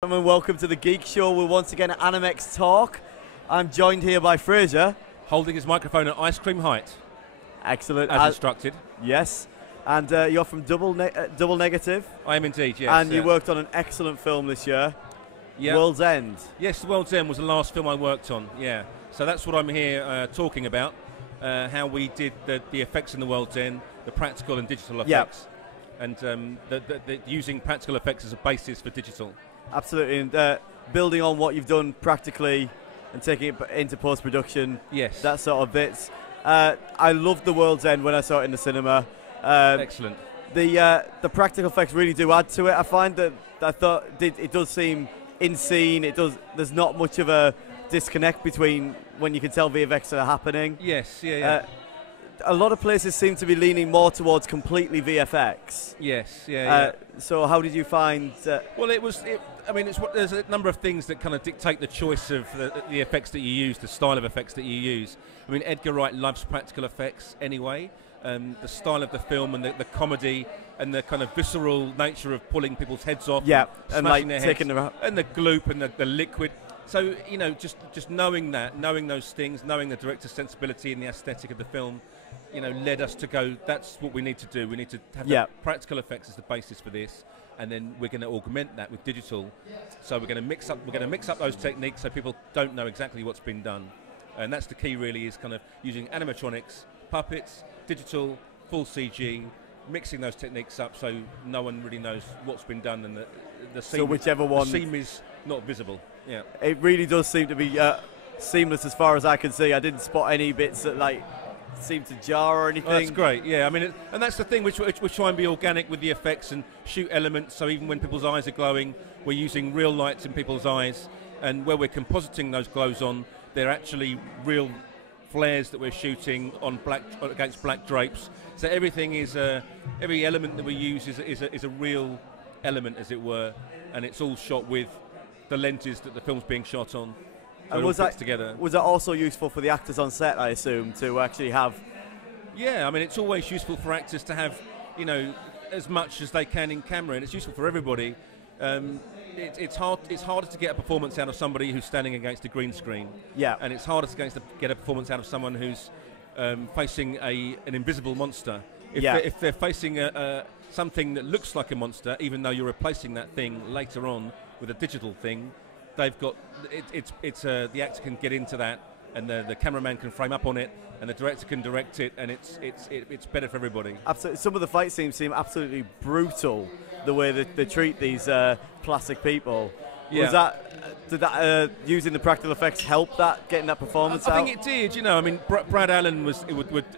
And welcome to the Geek Show. We're once again at Animex Talk. I'm joined here by Frazer. Holding his microphone at ice cream height. Excellent. As instructed. Yes. And you're from Double Negative. I am indeed, yes. And you worked on an excellent film this year. Yep. World's End. Yes, World's End was the last film I worked on, yeah. So that's what I'm here talking about. How we did the effects in the World's End, the practical and digital effects. Yep. And using practical effects as a basis for digital. Absolutely, and building on what you've done practically and taking it into post-production, yes, that sort of bits. I loved The World's End when I saw it in the cinema. Excellent. The practical effects really do add to it. I find that it does seem in scene. There's not much of a disconnect between when you can tell VFX are happening. Yes, yeah. A lot of places seem to be leaning more towards completely VFX. Yes, yeah. So how did you find? Well, there's a number of things that kind of dictate the choice of the effects that you use, the style of effects that you use. I mean, Edgar Wright loves practical effects anyway. The style of the film and the comedy and the kind of visceral nature of pulling people's heads off, and like their taking heads, and the gloop and the liquid. So just knowing those things, knowing the director's sensibility and the aesthetic of the film, led us to go, that's what we need to do. We need to have the practical effects as the basis for this, and then we're going to augment that with digital. So we're going to mix up those techniques so people don't know exactly what's been done. And that's the key, really, is kind of using animatronics, puppets, digital, full CG, mixing those techniques up so no one really knows what's been done, and the seam is not visible. Yeah. It really does seem to be seamless as far as I can see. I didn't spot any bits that seem to jar or anything. Well, that's great, yeah. I mean, and that's the thing, we try and be organic with the effects and shoot elements, so even when people's eyes are glowing, we're using real lights in people's eyes, and where we're compositing those glows on, they're actually real flares that we're shooting on against black drapes. So everything is every element that we use is a real element, as it were, and it's all shot with the lenses that the film's being shot on. So and was that also useful for the actors on set, I assume, to actually have? Yeah, I mean, it's always useful for actors to have, as much as they can in camera, and it's useful for everybody. It's harder to get a performance out of somebody who's standing against a green screen. Yeah. And it's harder to get a performance out of someone who's facing an invisible monster. If they're facing something that looks like a monster, even though you're replacing that thing later on with a digital thing, they've got the actor can get into that, and the cameraman can frame up on it, and the director can direct it, and it's better for everybody. Absolutely. Some of the fight scenes seem absolutely brutal, the way that they treat these plastic people. Yeah. Did that using the practical effects help that, getting that performance out? I think it did. I mean, Brad Allen would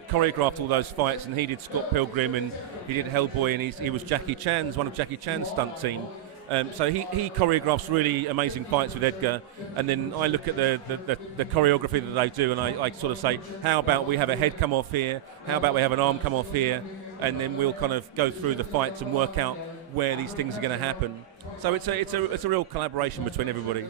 choreographed all those fights, and he did Scott Pilgrim, and he did Hellboy, and he was one of Jackie Chan's stunt team. So he choreographs really amazing fights with Edgar, and then I look at the choreography that they do, and I sort of say, how about we have a head come off here, how about we have an arm come off here, and then we'll kind of go through the fights and work out where these things are going to happen. So it's a real collaboration between everybody.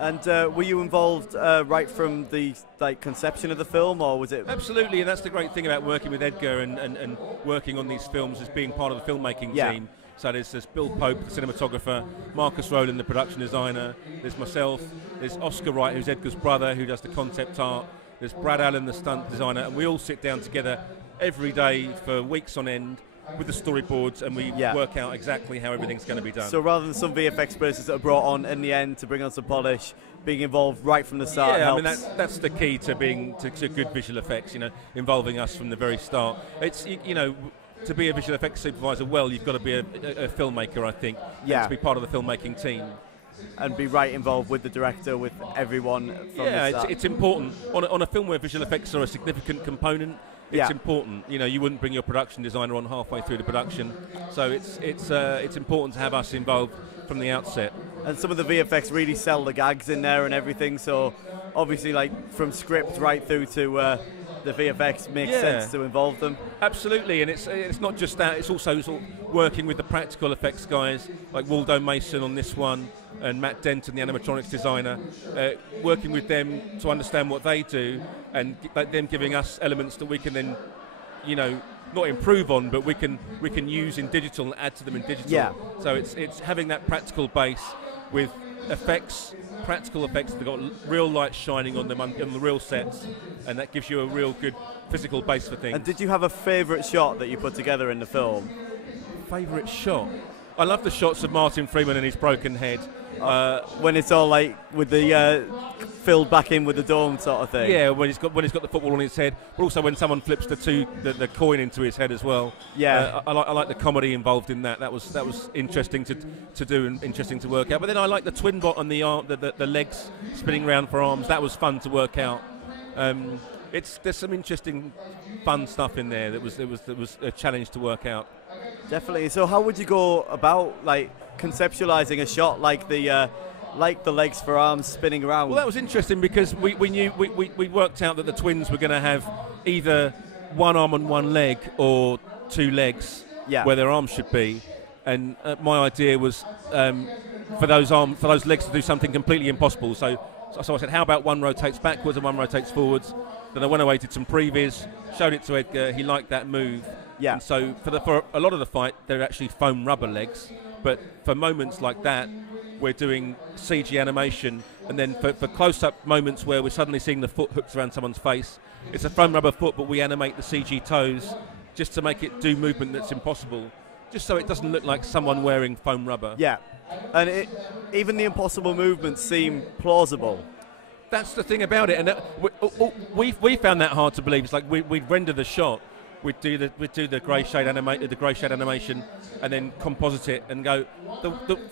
And were you involved right from the conception of the film, or was it? Absolutely, and that's the great thing about working with Edgar and working on these films, is being part of the filmmaking team. So there's Bill Pope, the cinematographer, Marcus Rowland, the production designer, there's myself, there's Oscar Wright, who's Edgar's brother, who does the concept art, there's Brad Allen, the stunt designer, and we all sit down together every day for weeks on end with the storyboards, and we work out exactly how everything's going to be done. So rather than some VFX persons that are brought on in the end to bring on some polish, being involved right from the start helps. I mean, that's the key to good visual effects, involving us from the very start. It's, to be a visual effects supervisor, you've got to be a filmmaker, I think, and to be part of the filmmaking team. And be right involved with the director, with everyone from the start. It's important. On a film where visual effects are a significant component, it's important. You wouldn't bring your production designer on halfway through the production, so it's important to have us involved from the outset. And some of the VFX really sell the gags in there and everything, so obviously from script right through to the VFX makes sense to involve them. Absolutely, and it's not just that, it's also sort of working with the practical effects guys like Waldo Mason on this one, and Matt Denton, the animatronics designer, working with them to understand what they do, and them giving us elements that we can then, not improve on, but we can use in digital and add to them in digital. Yeah. So it's having that practical base with effects, practical effects that got real light shining on them on the real sets, and that gives you a real good physical base for things. And did you have a favourite shot that you put together in the film? Favourite shot? I love the shots of Martin Freeman and his broken head. When it's all like with the filled back in with the dome sort of thing. Yeah, when he's got the football on his head, but also when someone flips the coin into his head as well. Yeah, I like the comedy involved in that. That was interesting to do and interesting to work out. But then I like the twin bot and the legs spinning around for arms. That was fun to work out. There's some interesting, fun stuff in there. That was a challenge to work out. Definitely. So how would you go about like conceptualizing a shot like the legs for arms spinning around? Well, that was interesting because we knew we worked out that the twins were going to have either one arm and one leg or two legs where their arms should be, and my idea was for those legs to do something completely impossible. So I said, how about one rotates backwards and one rotates forwards? Then I went away, did some previs, showed it to Edgar. He liked that move. Yeah. And so for a lot of the fight, they're actually foam rubber legs. But for moments like that, we're doing CG animation. And then for close-up moments where we're suddenly seeing the foot hooked around someone's face, it's a foam rubber foot, but we animate the CG toes just to make it do movement that's impossible, just so it doesn't look like someone wearing foam rubber. Yeah. And even the impossible movements seem plausible. That's the thing about it. And we found that hard to believe. It's like we'd render the shot. We'd do the grey shade animation, and then composite it and go.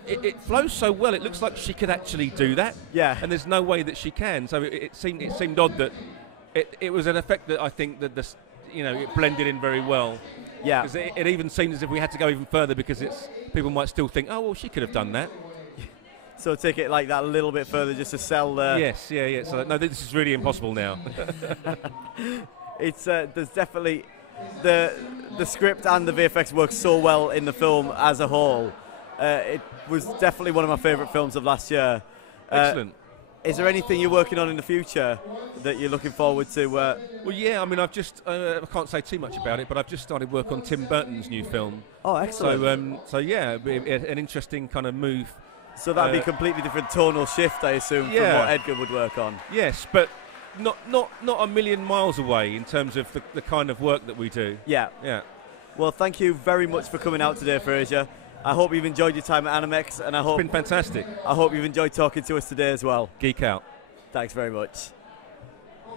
It flows so well. It looks like she could actually do that. Yeah. And there's no way that she can. So it seemed odd that it was an effect that I think that it blended in very well. Yeah. Because it even seemed as if we had to go even further because people might still think, oh well, she could have done that. So take it like that a little bit further just to sell the... Yes, yeah. So no, this is really impossible now. It's there's definitely the script and the VFX work so well in the film as a whole. It was definitely one of my favourite films of last year. Excellent. Is there anything you're working on in the future that you're looking forward to? Well, yeah. I mean, I've just I can't say too much about it, but I've just started work on Tim Burton's new film. Oh, excellent. So yeah, an interesting kind of move. So that'd be a completely different tonal shift, I assume, from what Edgar would work on. Yes, but not a million miles away in terms of the kind of work that we do. Yeah. Yeah. Well, thank you very much for coming out today, Frazer. I hope you've enjoyed your time at Animex, and It's been fantastic. I hope you've enjoyed talking to us today as well. Geek out. Thanks very much.